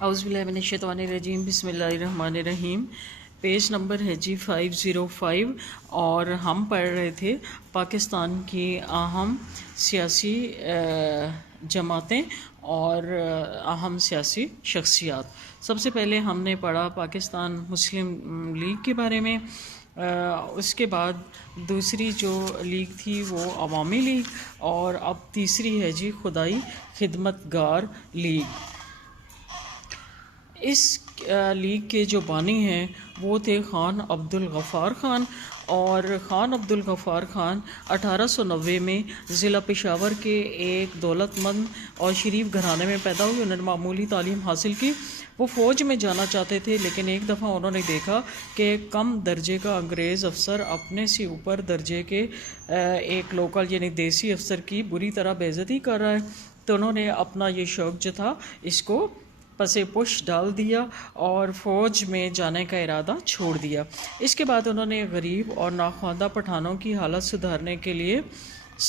اعوذ باللہ من الشیطان الرجیم، بسم اللہ الرحمن الرحیم۔ پیج نمبر ہے جی 505، اور ہم پڑھ رہے تھے پاکستان کی اہم سیاسی جماعتیں اور اہم سیاسی شخصیات۔ سب سے پہلے ہم نے پڑھا پاکستان مسلم لیگ کے بارے میں، اس کے بعد دوسری جو لیگ تھی وہ عوامی لیگ، اور اب تیسری ہے جی خدائی خدمت گار لیگ۔ اس لیگ کے جو بانی ہیں وہ تھے خان عبد الغفار خان، اور خان عبد الغفار خان 1890 میں ضلع پشاور کے ایک دولت مند اور شریف گھرانے میں پیدا ہوئے۔ انہوں نے معمولی تعلیم حاصل کی۔ وہ فوج میں جانا چاہتے تھے، لیکن ایک دفعہ انہوں نے دیکھا کہ کم درجے کا انگریز افسر اپنے سے اوپر درجے کے ایک لوکل یعنی دیسی افسر کی بری طرح بے عزتی کر رہا ہے، تو انہوں نے اپنا یہ شوق جو تھا اس کو پسے پش ڈال دیا اور فوج میں جانے کا ارادہ چھوڑ دیا۔ اس کے بعد انہوں نے غریب اور ناخواندہ پٹھانوں کی حالت سدھارنے کے لیے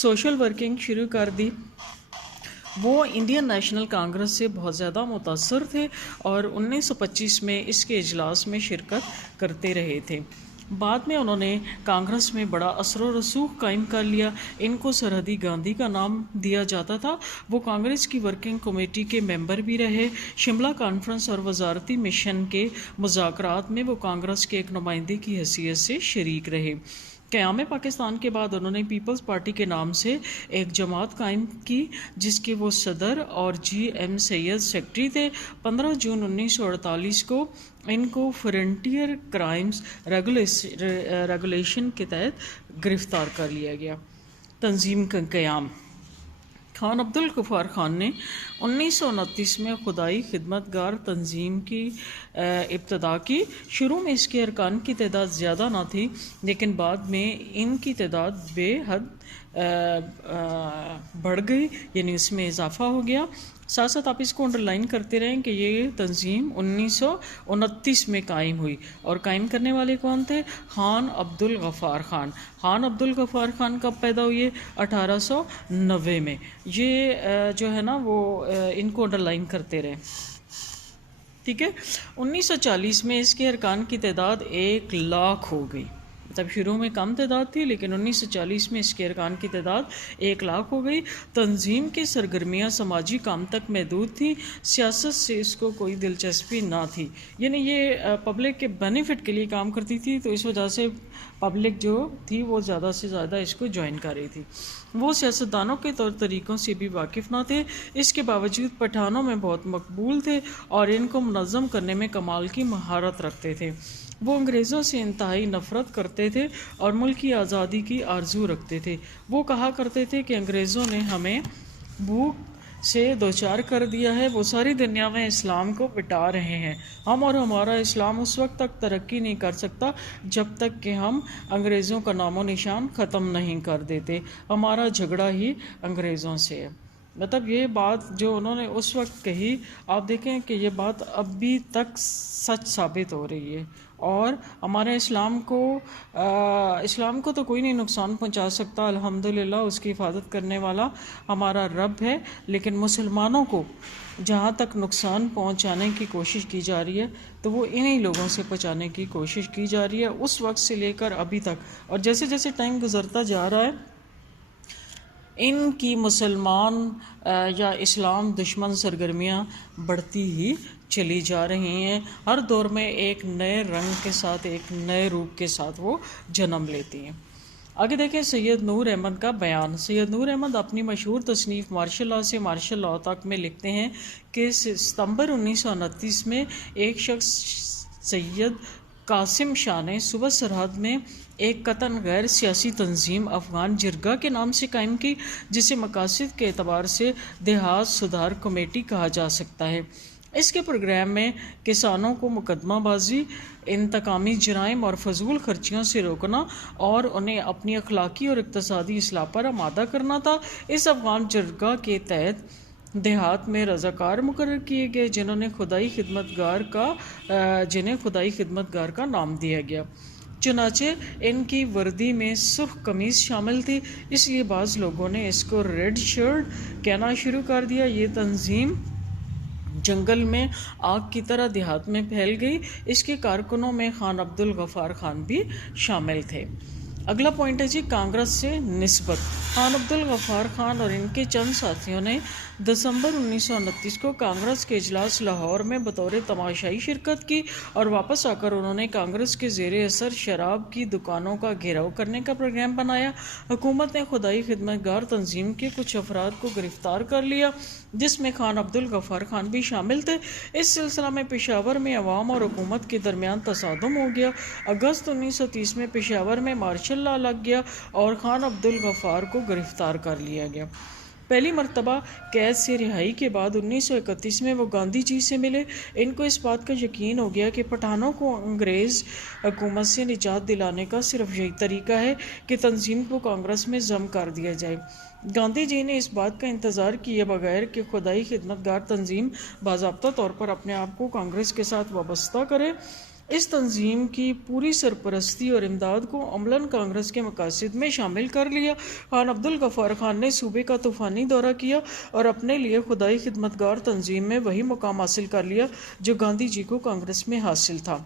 سوشل ورکنگ شروع کر دی۔ وہ انڈین نیشنل کانگریس سے بہت زیادہ متاثر تھے اور 1925 میں اس کے اجلاس میں شرکت کرتے رہے تھے۔ بعد میں انہوں نے کانگریس میں بڑا اثر و رسوخ قائم کر لیا۔ ان کو سرحدی گاندھی کا نام دیا جاتا تھا۔ وہ کانگریس کی ورکنگ کمیٹی کے ممبر بھی رہے۔ شملہ کانفرنس اور وزارتی مشن کے مذاکرات میں وہ کانگریس کے ایک نمائندے کی حیثیت سے شریک رہے۔ قیام پاکستان کے بعد انہوں نے پیپلز پارٹی کے نام سے ایک جماعت قائم کی، جس کے وہ صدر اور جی ایم سید سیکرٹری تھے۔ 15 جون 1948 کو ان کو فرنٹیئر کرائمز ریگولیشن کے تحت گرفتار کر لیا گیا۔ تنظیم کا قیام۔ خان عبد الغفار خان نے 1929 میں خدائی خدمت گار تنظیم کی ابتدا کی۔ شروع میں اس کے ارکان کی تعداد زیادہ نہ تھی، لیکن بعد میں ان کی تعداد بے حد بڑھ گئی، یعنی اس میں اضافہ ہو گیا۔ ساتھ ساتھ آپ اس کو انڈرلائن کرتے رہیں کہ یہ تنظیم 1929 میں قائم ہوئی، اور قائم کرنے والے کون تھے؟ خان عبد الغفار خان۔ خان عبد الغفار خان کب پیدا ہوئے؟ 1890 میں۔ یہ جو ہے نا وہ ان کو انڈرلائن کرتے رہیں، ٹھیک ہے۔ 1940 میں اس کے ارکان کی تعداد 1,00,000 ہو گئی۔ تب شروع میں کم تعداد تھی، لیکن 1940 میں اس کے ارکان کی تعداد 1,00,000 ہو گئی۔ تنظیم کی سرگرمیاں سماجی کام تک محدود تھیں، سیاست سے اس کو کوئی دلچسپی نہ تھی، یعنی یہ پبلک کے بینیفٹ کے لیے کام کرتی تھی، تو اس وجہ سے پبلک جو تھی وہ زیادہ سے زیادہ اس کو جوائن کر رہی تھی۔ وہ سیاستدانوں کے طور طریقوں سے بھی واقف نہ تھے، اس کے باوجود پٹھانوں میں بہت مقبول تھے اور ان کو منظم کرنے میں کمال کی مہارت رکھتے تھے۔ وہ انگریزوں سے انتہائی نفرت کرتے تھے اور ملک کی آزادی کی آرزو رکھتے تھے۔ وہ کہا کرتے تھے کہ انگریزوں نے ہمیں بھوک سے دوچار کر دیا ہے، وہ ساری دنیا میں اسلام کو مٹا رہے ہیں، ہم اور ہمارا اسلام اس وقت تک ترقی نہیں کر سکتا جب تک کہ ہم انگریزوں کا نام و نشان ختم نہیں کر دیتے، ہمارا جھگڑا ہی انگریزوں سے ہے۔ مطلب یہ بات جو انہوں نے اس وقت کہی، آپ دیکھیں کہ یہ بات ابھی تک سچ ثابت ہو رہی ہے، اور ہمارے اسلام کو تو کوئی نہیں نقصان پہنچا سکتا، الحمدللہ اس کی حفاظت کرنے والا ہمارا رب ہے، لیکن مسلمانوں کو جہاں تک نقصان پہنچانے کی کوشش کی جا رہی ہے تو وہ انہی لوگوں سے پہنچانے کی کوشش کی جا رہی ہے، اس وقت سے لے کر ابھی تک، اور جیسے جیسے ٹائم گزرتا جا رہا ہے ان کی مسلمان یا اسلام دشمن سرگرمیاں بڑھتی ہی چلی جا رہی ہیں۔ ہر دور میں ایک نئے رنگ کے ساتھ، ایک نئے روپ کے ساتھ وہ جنم لیتی ہیں۔ آگے دیکھیں سید نور احمد کا بیان۔ سید نور احمد اپنی مشہور تصنیف مارشل لاء سے مارشل لاء تک میں لکھتے ہیں کہ ستمبر 1929 میں ایک شخص سید قاسم شاہ نے صوبہ سرحد میں ایک قطعاً غیر سیاسی تنظیم افغان جرگہ کے نام سے قائم کی، جسے مقاصد کے اعتبار سے دیہات سدھار کمیٹی کہا جا سکتا ہے۔ اس کے پروگرام میں کسانوں کو مقدمہ بازی، انتقامی جرائم اور فضول خرچیوں سے روکنا اور انہیں اپنی اخلاقی اور اقتصادی اصلاح پر آمادہ کرنا تھا۔ اس افغان جرگہ کے تحت دیہات میں رضاکار مقرر کیے گئے جنہیں خدائی خدمت گار کا نام دیا گیا۔ چنانچہ ان کی وردی میں سرخ قمیص شامل تھی، اس لیے بعض لوگوں نے اس کو ریڈ شرٹ کہنا شروع کر دیا۔ یہ تنظیم جنگل میں آگ کی طرح دیہات میں پھیل گئی۔ اس کے کارکنوں میں خان عبد الغفار خان بھی شامل تھے۔ اگلا پوائنٹ ہے جی کانگریس سے نسبت۔ خان عبد الغفار خان اور ان کے چند ساتھیوں نے دسمبر 1929 کو کانگریس کے اجلاس لاہور میں بطور تماشائی شرکت کی اور واپس آ کر انہوں نے کانگریس کے زیر اثر شراب کی دکانوں کا گھیراؤ کرنے کا پروگرام بنایا۔ حکومت نے خدائی خدمت گار تنظیم کے کچھ افراد کو گرفتار کر لیا، جس میں خان عبد الغفار خان بھی شامل تھے۔ اس سلسلہ میں پشاور میں عوام اور حکومت کے درمیان تصادم ہو گیا۔ اگست 1930 میں پشاور میں مارشل لا لگ گیا اور خان عبد الغفار کو گرفتار کر لیا گیا۔ پہلی مرتبہ قید سے رہائی کے بعد 1931 میں وہ گاندھی جی سے ملے۔ ان کو اس بات کا یقین ہو گیا کہ پٹھانوں کو انگریز حکومت سے نجات دلانے کا صرف یہی طریقہ ہے کہ تنظیم کو کانگریس میں ضم کر دیا جائے۔ گاندھی جی نے اس بات کا انتظار کیے بغیر کہ خدائی خدمت گار تنظیم باضابطہ طور پر اپنے آپ کو کانگریس کے ساتھ وابستہ کرے، اس تنظیم کی پوری سرپرستی اور امداد کو عملاً کانگریس کے مقاصد میں شامل کر لیا۔ خان عبد الغفار خان نے صوبے کا طوفانی دورہ کیا اور اپنے لیے خدائی خدمت گار تنظیم میں وہی مقام حاصل کر لیا جو گاندھی جی کو کانگریس میں حاصل تھا۔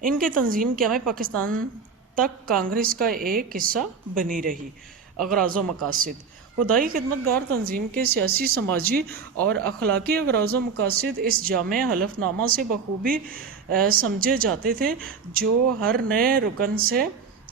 ان کی تنظیم قیام پاکستان تک کانگریس کا ایک حصہ بنی رہی۔ اغراض و مقاصد۔ خدائی خدمت گار تنظیم کے سیاسی، سماجی اور اخلاقی اغراض و مقاصد اس جامع حلف نامہ سے بخوبی سمجھے جاتے تھے جو ہر نئے رکن سے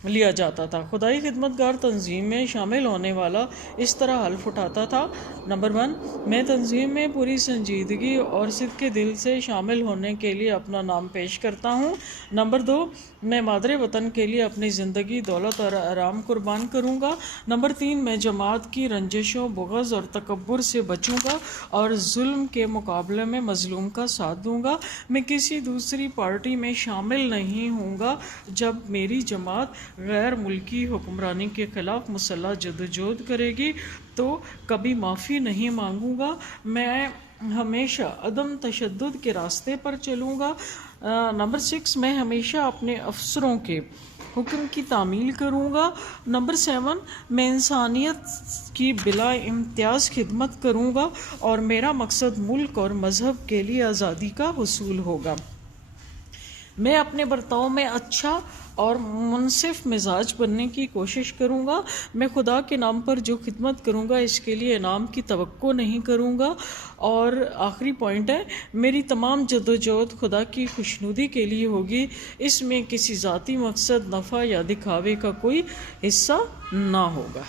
لیا جاتا تھا۔ خدائی خدمت گار تنظیم میں شامل ہونے والا اس طرح حلف اٹھاتا تھا: نمبر 1، میں تنظیم میں پوری سنجیدگی اور صدق دل سے شامل ہونے کے لیے اپنا نام پیش کرتا ہوں۔ نمبر 2، میں مادر وطن کے لیے اپنی زندگی، دولت اور آرام قربان کروں گا۔ نمبر 3، میں جماعت کی رنجشوں، بغض اور تکبر سے بچوں گا اور ظلم کے مقابلے میں مظلوم کا ساتھ دوں گا۔ میں کسی دوسری پارٹی میں شامل نہیں ہوں گا۔ جب میری جماعت غیر ملکی حکمرانی کے خلاف مسلح جدوجہد کرے گی تو کبھی معافی نہیں مانگوں گا۔ میں ہمیشہ عدم تشدد کے راستے پر چلوں گا۔ نمبر 6، میں ہمیشہ اپنے افسروں کے حکم کی تعمیل کروں گا۔ نمبر 7، میں انسانیت کی بلا امتیاز خدمت کروں گا اور میرا مقصد ملک اور مذہب کے لیے آزادی کا حصول ہوگا۔ میں اپنے برتاؤ میں اچھا اور منصف مزاج بننے کی کوشش کروں گا۔ میں خدا کے نام پر جو خدمت کروں گا اس کے لیے انعام کی توقع نہیں کروں گا۔ اور آخری پوائنٹ ہے، میری تمام جدوجہد خدا کی خوشنودی کے لیے ہوگی، اس میں کسی ذاتی مقصد، نفع یا دکھاوے کا کوئی حصہ نہ ہوگا۔